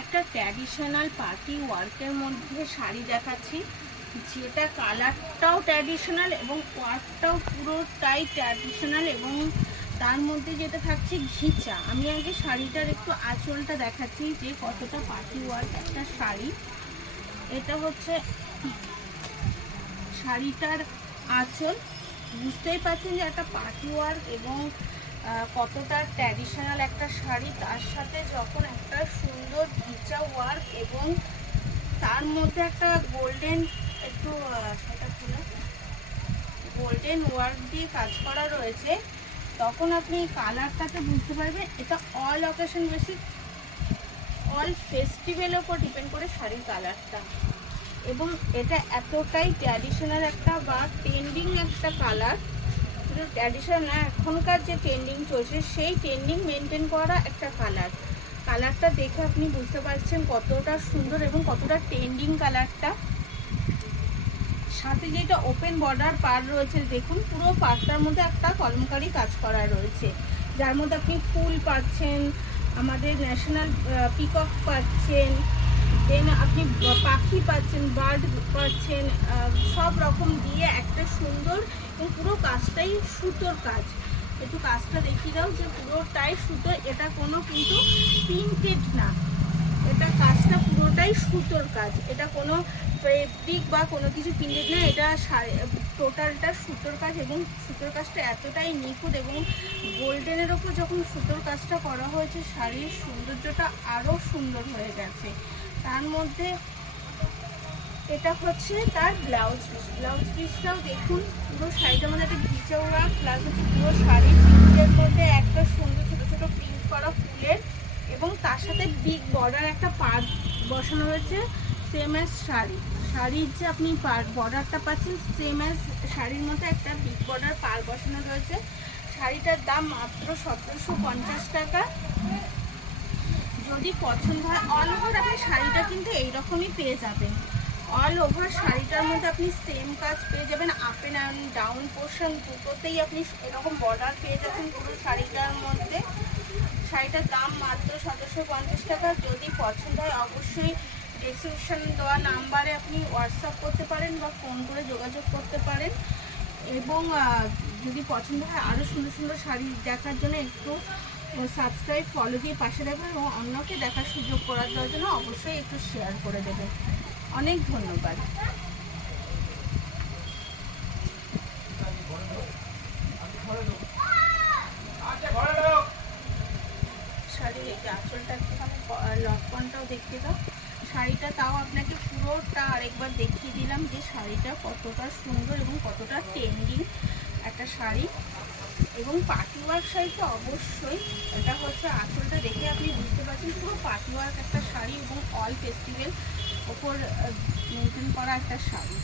একটা traditional party ওয়ার্কের মধ্যে শাড়ি দেখাচ্ছি, যেটা কালারটাও ট্র্যাডিশনাল এবং ওয়ার্কটাও পুরোটাই ট্র্যাডিশনাল, এবং তার মধ্যে যেটা থাকছে ঘিচা। আমি আগে শাড়িটার একটু আঁচলটা দেখাচ্ছি যে কতটা পার্টি ওয়ার্ক একটা শাড়ি। এটা হচ্ছে শাড়িটার আঁচল। বুঝতেই পারছেন যে একটা পার্টি ওয়ার্ক এবং কতটা ট্র্যাডিশনাল একটা শাড়ি, তার সাথে যখন একটা সুন্দর ঘিচা ওয়ার্ক এবং তার মধ্যে একটা গোল্ডেন একটু সেটা খুলে গোল্ডেন ওয়ার্ক দিয়ে কাজ করা রয়েছে, তখন আপনি কালারটাতে বুঝতে পারবেন এটা অল অকেশন বেসিক, অল ফেস্টিভ্যালের উপর ডিপেন্ড করে শাড়ির কালারটা। এবং এটা এতটাই ট্র্যাডিশনাল একটা বা ট্রেন্ডিং একটা কালার, শুধু ট্র্যাডিশনাল না, এখনকার যে ট্রেন্ডিং চলছে সেই ট্রেন্ডিং মেনটেন করা একটা কালার। কালারটা দেখে আপনি বুঝতে পারছেন কতটা সুন্দর এবং কতটা ট্রেন্ডিং কালারটা। সাথে যেটা ওপেন বর্ডার পার রয়েছে, দেখুন পুরো পাড়টার মধ্যে একটা কলমকারি কাজ করা রয়েছে, যার মধ্যে আপনি ফুল পাচ্ছেন, আমাদের ন্যাশনাল পিকক পাচ্ছেন, দেন আপনি পাখি পাচ্ছেন, বার্ড পাচ্ছেন, সব রকম দিয়ে একটা সুন্দর, এবং পুরো কাজটাই সুতোর কাজ। একটু কাজটা দেখিয়ে দাও যে পুরোটাই সুতো, এটা কোনো কিন্তু প্রিন্টেড না, এটা কাজটা পুরোটাই সুতোর কাজ, এটা কোনো ফেব্রিক বা কোনো কিছু প্রিন্টেড না, এটা টোটালটা সুতোর কাজ। এবং সুতোর কাজটা এতটাই নিখুঁত, এবং গোল্ডেনের ওপর যখন সুতোর কাজটা করা হয়েছে শাড়ির সৌন্দর্যটা আরও সুন্দর হয়ে গেছে। তার মধ্যে এটা হচ্ছে তার ব্লাউজ পিস। ব্লাউজ পিসটাও দেখুন, পুরো শাড়িটার মধ্যে একটা ঘিচৌড়া প্লাস হচ্ছে পুরো শাড়ির প্রিন্টের মধ্যে একটা সুন্দর ছোটো ছোটো প্রিন্ট করা ফুলের, এবং তার সাথে বিগ বর্ডার একটা পার বসানো রয়েছে, সেম অ্যাজ শাড়ির যে আপনি বর্ডারটা পাচ্ছেন সেম অ্যাজ শাড়ির মধ্যে একটা বিগ বর্ডার পার বসানো রয়েছে। শাড়িটার দাম মাত্র 1750 টাকা। যদি পছন্দ হয় অল ওভার আপনি শাড়িটা কিন্তু এইরকমই পেয়ে যাবেন। অল ওভার শাড়িটার মধ্যে আপনি সেম কাজ পেয়ে যাবেন, আপ অ্যান্ড ডাউন পোর্শন দুটোতেই আপনি এরকম বর্ডার পেয়ে যাচ্ছেন পুরো শাড়িটার মধ্যে। শাড়িটার দাম মাত্র 1750 টাকা। যদি পছন্দ হয় অবশ্যই ডেসক্রিপশন দেওয়া নাম্বারে আপনি হোয়াটসঅ্যাপ করতে পারেন বা ফোন করে যোগাযোগ করতে পারেন। এবং যদি পছন্দ হয় আরও সুন্দর সুন্দর শাড়ি দেখার জন্য একটু সাবস্ক্রাইব ফলো দিয়ে পাশে দেবেন, এবং অন্যকে দেখার সুযোগ করে দেওয়ার জন্য অবশ্যই একটু শেয়ার করে দেবেন। অনেক ধন্যবাদ। শাড়ির এই যে আঁচলটা একটুখানি লটকনটাও দেখিয়ে দাও। শাড়িটা তাও আপনাকে পুরোটা আরেকবার দেখিয়ে দিলাম যে শাড়িটা কতটা সুন্দর এবং কতটা ট্রেন্ডিং একটা শাড়ি। এবং পার্টি ওয়ার্ক শাড়ি তো অবশ্যই, এটা হচ্ছে আঁচলটা দেখে আপনি বুঝতে পারছেন পুরো পার্টি ওয়ার্ক একটা শাড়ি এবং অল ফেস্টিভ্যাল ওপর মেনটেন করা একটা শাড়ি।